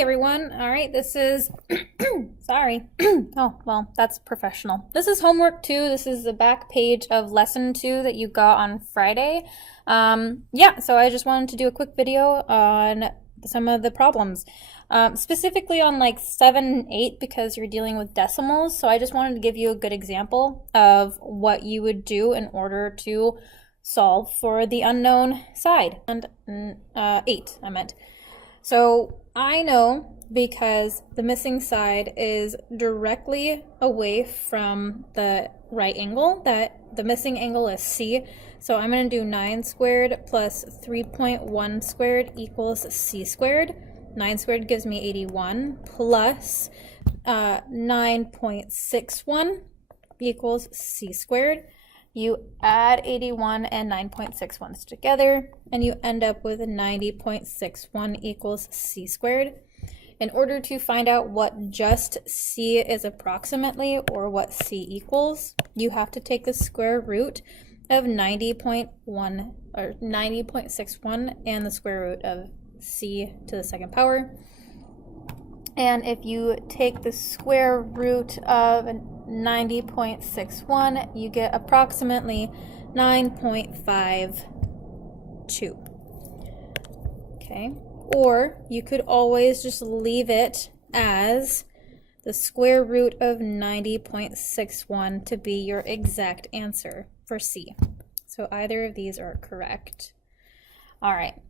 Hi everyone. All right, this is sorry. Oh, well, that's professional. This is homework 2. This is the back page of lesson 2 that you got on Friday. Yeah, so I just wanted to do a quick video on some of the problems. Specifically on like 7 and 8 because you're dealing with decimals. So I just wanted to give you a good example of what you would do in order to solve for the unknown side. And 8, I meant. So I know because the missing side is directly away from the right angle, that the missing angle is C. So I'm going to do 9 squared plus 3.1 squared equals C squared. 9 squared gives me 81 plus 9.61 equals C squared. You add 81 and 9.61s together, and you end up with 90.61 equals C squared. In order to find out what just C is approximately, or what C equals, you have to take the square root of 90.1 or 90.61 and the square root of C to the second power. And if you take the square root of 90.61, you get approximately 9.52. Okay, or you could always just leave it as the square root of 90.61 to be your exact answer for C. So either of these are correct. All right.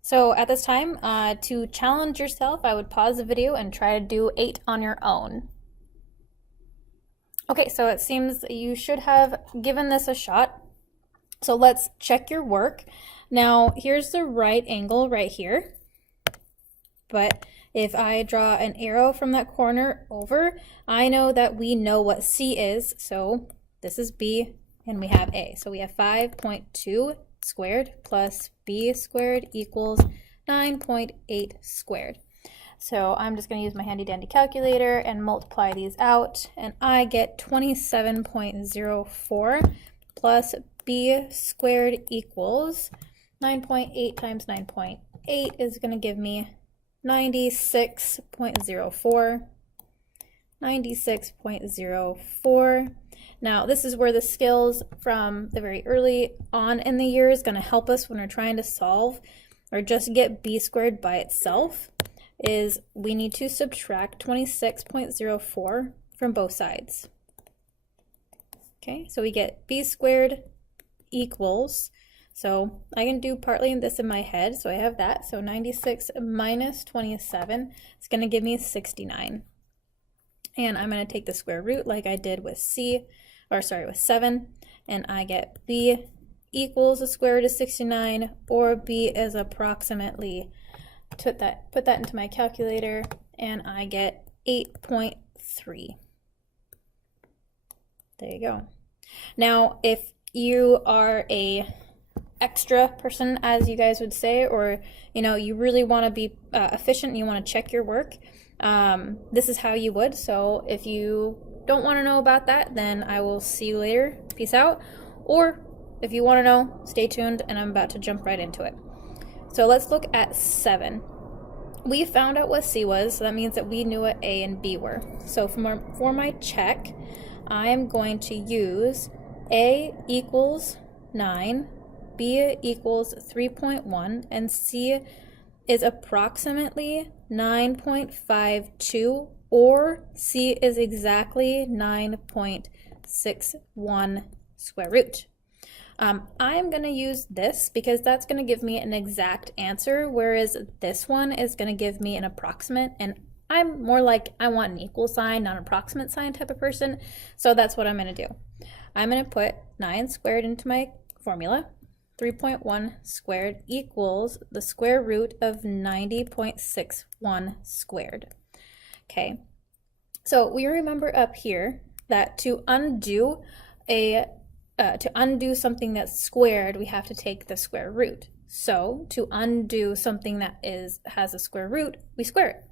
So at this time, to challenge yourself, I would pause the video and try to do 8 on your own. Okay, so it seems you should have given this a shot. So let's check your work. Now, here's the right angle right here. But if I draw an arrow from that corner over, I know that we know what C is. So this is B and we have A. So we have 5.2 squared plus B squared equals 9.8 squared. So I'm just going to use my handy dandy calculator and multiply these out, and I get 27.04 plus B squared equals 9.8 times 9.8 is going to give me 96.04. 96.04. Now, this is where the skills from the very early on in the year is going to help us when we're trying to solve or just get B squared by itself, is we need to subtract 26.04 from both sides. Okay, so we get B squared equals, so I can do partly this in my head, so I have that. So 96 minus 27 is going to give me 69. And I'm going to take the square root like I did with with 7, and I get B equals the square root of 69, or B is approximately, put that into my calculator, and I get 8.3. There you go. Now, if you are a extra person, as you guys would say, or you really want to be efficient and you want to check your work, this is how you would. So if you don't want to know about that, then I will see you later. Peace out. Or if you want to know, stay tuned, and I'm about to jump right into it. So let's look at 7. We found out what C was, so that means that we knew what A and B were. So for my check, I am going to use A equals 9, B equals 3.1, and C is approximately 9.52, or C is exactly 9.61 square root. I'm going to use this because that's going to give me an exact answer, whereas this one is going to give me an approximate, and I'm more like I want an equal sign, not an approximate sign type of person, so that's what I'm going to do. I'm going to put 9 squared into my formula. 3.1 squared equals the square root of 90.61 squared. Okay, so we remember up here that to undo something that's squared, we have to take the square root. So to undo something that has a square root, we square it.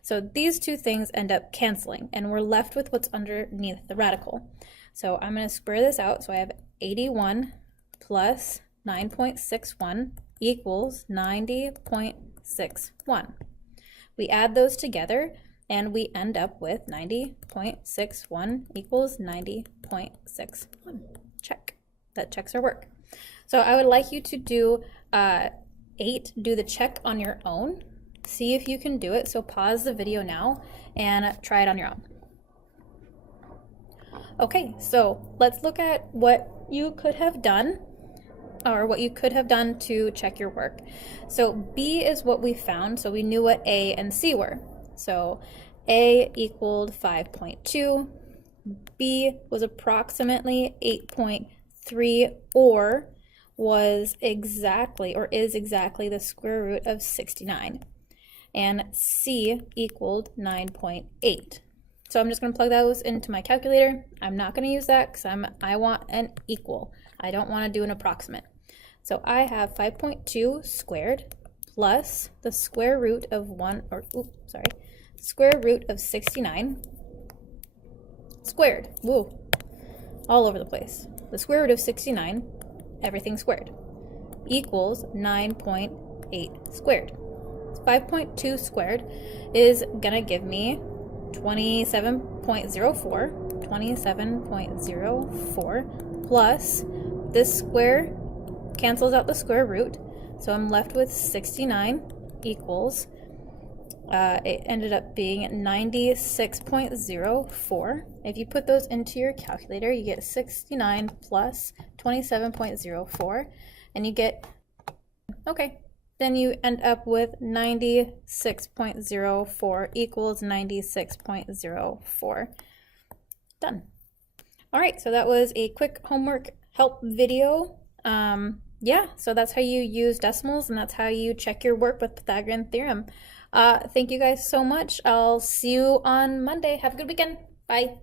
So these two things end up canceling, and we're left with what's underneath the radical. So I'm going to square this out. So I have 81 plus 9.61 equals 90.61. We add those together and we end up with 90.61 equals 90.61. Check. That checks our work. So I would like you to do 8, do the check on your own. See if you can do it. So pause the video now and try it on your own. Okay, so let's look at what you could have done, or what you could have done to check your work. So B is what we found, so we knew what A and C were. So A equaled 5.2, B was approximately 8.3, or was exactly, or is exactly the square root of 69. And C equaled 9.8. So I'm just going to plug those into my calculator. I'm not going to use that because I want an equal. I don't want to do an approximate. So I have 5.2 squared plus the square root of square root of 69 squared. Whoa, all over the place. The square root of 69, everything squared, equals 9.8 squared. 5.2 squared is gonna give me 27.04 plus this square cancels out the square root, so I'm left with 69 equals it ended up being 96.04. If you put those into your calculator, you get 69 plus 27.04 and you get, okay, then you end up with 96.04 equals 96.04. Done. All right, so that was a quick homework help video. Yeah, so that's how you use decimals and that's how you check your work with Pythagorean theorem. Thank you guys so much. I'll see you on Monday. Have a good weekend. Bye.